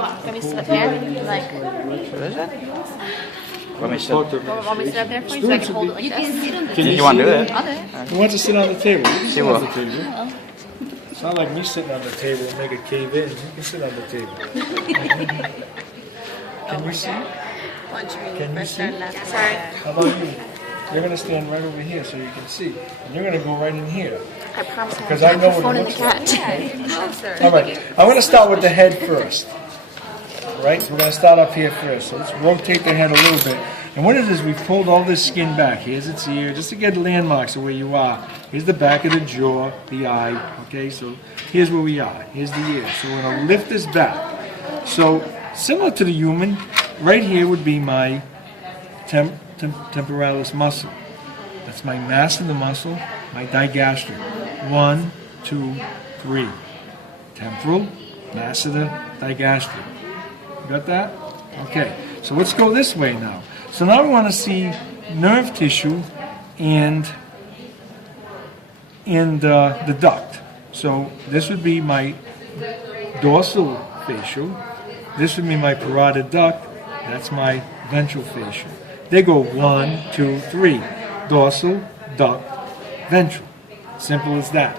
Can we sit here? Like, What is it? Want me to sit? want me to sit up there for you so I can hold it like this? If you want to do it. I'll do it. Who wants to sit on the table? You can She sit will. on the table. It's not like me sitting on the table and make a cave in. You can sit on the table. Can you see? Can you see? Sorry. How about you? You're going to stand right over here so you can see. And you're going to go right in here. I promise I Because have I know the what phone it in the looks like. cat. All right. I'm going to start with the head first. All right? So we're going to start up here first. So let's rotate the head a little bit. And what it is, we've pulled all this skin back. Here's its ear, just to get landmarks of where you are. Here's the back of the jaw, the eye. Okay, so here's where we are. Here's the ear. So we're going to lift this back. So similar to the human, right here would be my temporalis muscle. That's my mass of the muscle, my digastric. 1, 2, 3. Temporal, mass of the digastric. You got that? Okay. So let's go this way now. So now we want to see nerve tissue and the duct. So this would be my dorsal facial. This would be my parotid duct. That's my ventral facial. They go 1, 2, 3. Dorsal, duct, ventral. Simple as that.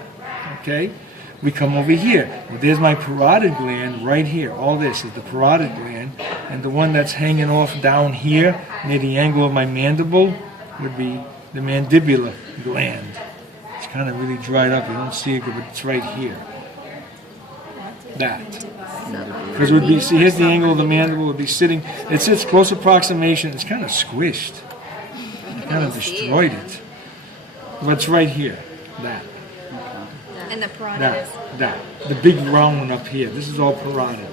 Okay? We come over here. Well, there's my parotid gland right here. All this is the parotid gland. And the one that's hanging off down here near the angle of my mandible would be the mandibular gland. It's kind of really dried up. You don't see it, but it's right here. That. Because it would be, see, here's the angle of the mandible. It would be sitting, it sits close approximation. It's kind of squished. It kind of destroyed it. But it's right here. That. And the parotid is? That. The big round one up here. This is all parotid.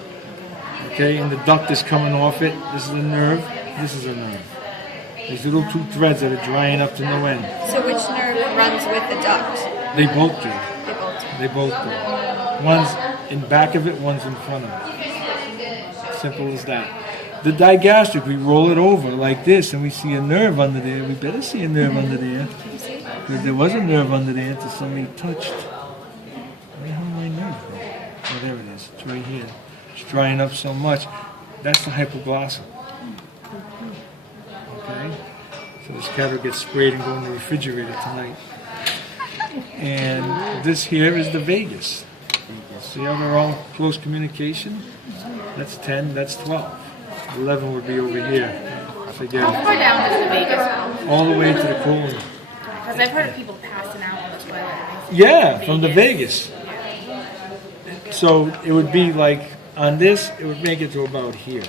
Okay, and the duct is coming off it. This is a nerve. This is a nerve. These little two threads that are drying up to no end. So which nerve runs with the duct? They both do. They both do. They both do. One's in back of it, one's in front of it. Simple as that. The digastric, we roll it over like this, and we see a nerve under there. We better see a nerve under there. Because there was a nerve under there until somebody touched. Where the hell my nerve go? Oh, there it is. It's right here. It's drying up so much. That's the hypoglossal. Okay? So this cattle gets sprayed and go in the refrigerator tonight. And this here is the vagus. See how they're all close communication? That's 10, that's 12. 11 would be over here. Forget How it. far down is the Vegas? All the way to the colon. Because I've heard of people passing out on the toilet. Yeah, from the vagus. So it would be like, on this, it would make it to about here.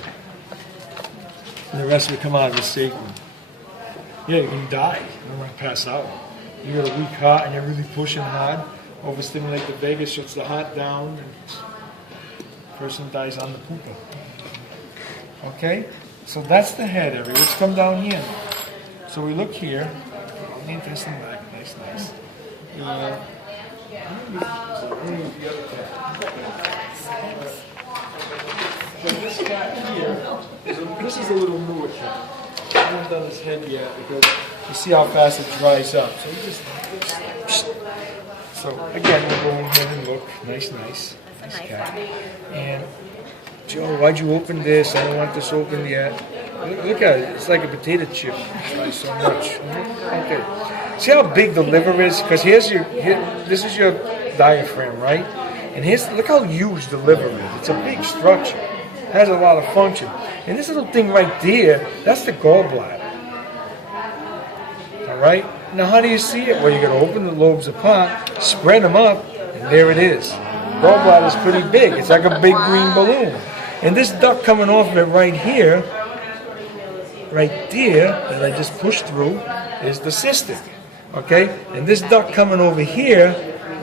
And the rest would come out of the sacrum. Yeah, you can die. You don't want to pass out. You got a weak heart and you're really pushing hard. Overstimulate the vagus, shuts the heart down, and the person dies on the pooper. Okay? So that's the head area. Let's come down here now. So we look here. The intestine back. Nice. So this cat here, this is a little newer cat. I haven't done his head yet because you see how fast it dries up. So we just... So again, we'll go in here and look. Nice cat. And Joe, why'd you open this? I don't want this opened yet. Look at it. It's like a potato chip. It's like so much. Okay. See how big the liver is? Because this is your diaphragm, right? And look how huge the liver is. It's a big structure. It has a lot of function. And this little thing right there, that's the gallbladder. All right? Now, how do you see it? Well, you're going to open the lobes apart, spread them up, and there it is. Gallbladder is pretty big. It's like a big green balloon. And this duct coming off of it right here, right there, that I just pushed through, is the cystic. Okay? And this duct coming over here,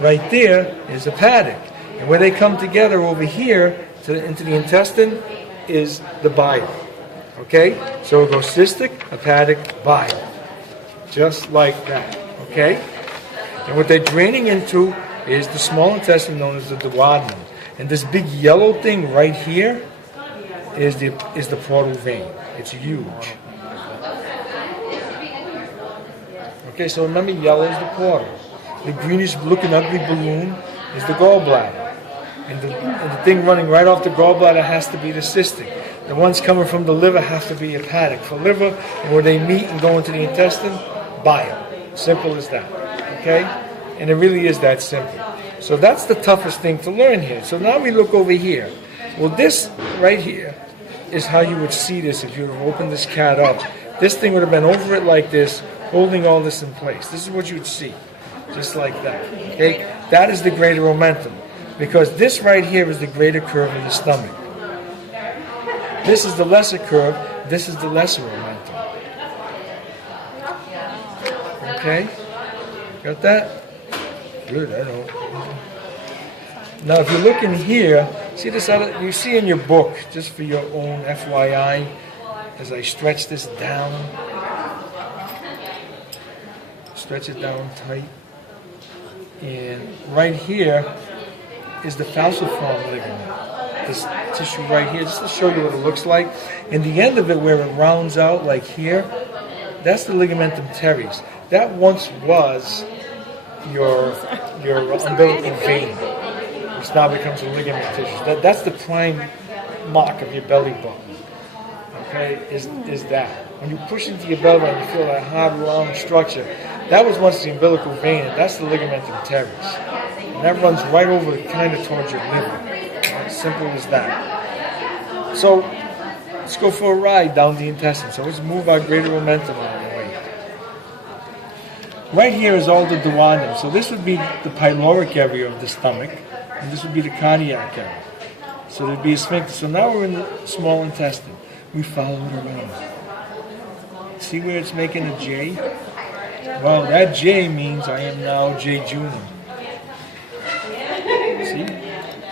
right there, is the hepatic. And where they come together over here, into the intestine, is the bile. Okay? So it goes cystic, hepatic, bile. Just like that, okay? And what they're draining into is the small intestine known as the duodenum. And this big yellow thing right here is the portal vein. It's huge. Okay, so remember, yellow is the portal. The greenish looking ugly balloon is the gallbladder. And the thing running right off the gallbladder has to be the cystic. The ones coming from the liver have to be hepatic. For liver, and where they meet and go into the intestine, bile. Simple as that. Okay? And it really is that simple. So that's the toughest thing to learn here. So now we look over here. Well, this right here is how you would see this if you would have opened this cat up. This thing would have been over it like this, holding all this in place. This is what you would see, just like that. Okay? That is the greater momentum, because this right here is the greater curve of the stomach. This is the lesser curve. This is the lesser momentum. Okay? Got that? Good, I know. Now, if you look in here, see this other, you see in your book, just for your own FYI, as I stretch this down, stretch it down tight, and right here is the falciform ligament. This tissue right here, just to show you what it looks like. And the end of it, where it rounds out like here, that's the ligamentum teres. That once was your umbilical vein, which now becomes a ligament tissue. That's the prime mark of your belly button. Okay, is that. When you push into your belly button, you feel that hard, round structure. That was once the umbilical vein, and that's the ligamentum teres. And that runs right over, kind of towards your liver. Right? Simple as that. So, let's go for a ride down the intestine. So let's move our greater momentum on the way. Right here is all the duodenum. So this would be the pyloric area of the stomach, and this would be the cardiac area. So there'd be a sphincter. So now we're in the small intestine. We follow it around. See where it's making a J? Well, that J means I am now jejunum. See?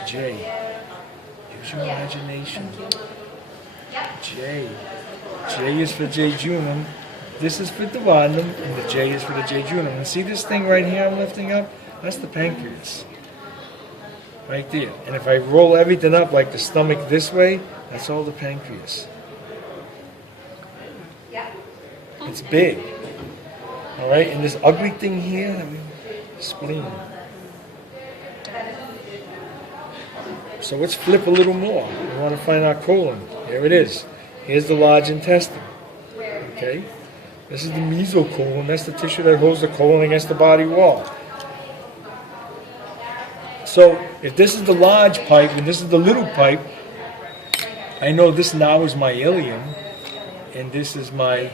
J. Use your imagination. J. J is for jejunum. This is for duodenum, and the J is for the jejunum. And see this thing right here I'm lifting up? That's the pancreas. Right there. And if I roll everything up like the stomach this way, that's all the pancreas. It's big. All right, and this ugly thing here, spleen. So let's flip a little more. We want to find our colon. Here it is. Here's the large intestine. Okay? This is the mesocolon. That's the tissue that holds the colon against the body wall. So if this is the large pipe and this is the little pipe, I know this now is my ileum, and this is my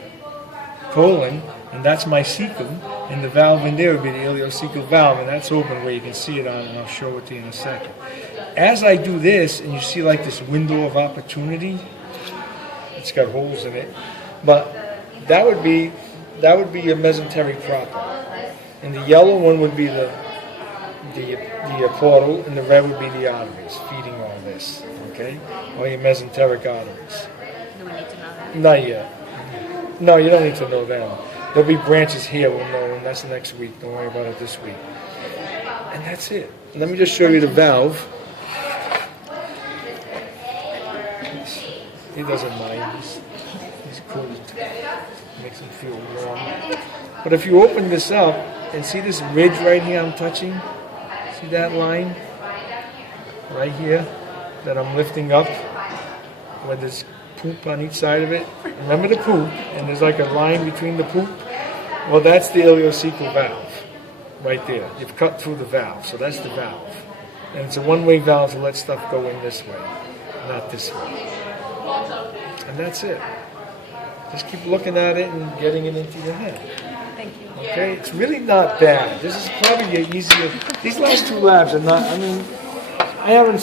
colon, and that's my cecum, and the valve in there would be the ileocecal valve, and that's open where you can see it on, and I'll show it to you in a second. As I do this, and you see like this window of opportunity, it's got holes in it, but that would be your mesenteric proper, and the yellow one would be the portal, and the red would be the arteries feeding all this. Okay, all your mesenteric arteries. Do we need to know that? Not yet. No, you don't need to know them. There'll be branches here, we'll know, and that's next week. Don't worry about it this week. And that's it. Let me just show you the valve. He doesn't mind. He's cool. Makes him feel warm. But if you open this up and see this ridge right here I'm touching, see that line? Right here that I'm lifting up, where there's poop on each side of it. Remember the poop, and there's like a line between the poop? Well, that's the ileocecal valve, right there. You've cut through the valve, so that's the valve. And it's a one-way valve to let stuff go in this way, not this way. And that's it. Just keep looking at it and getting it into your head. Thank you. Okay? It's really not bad. This is probably your easier. These last two labs are not, I mean, I haven't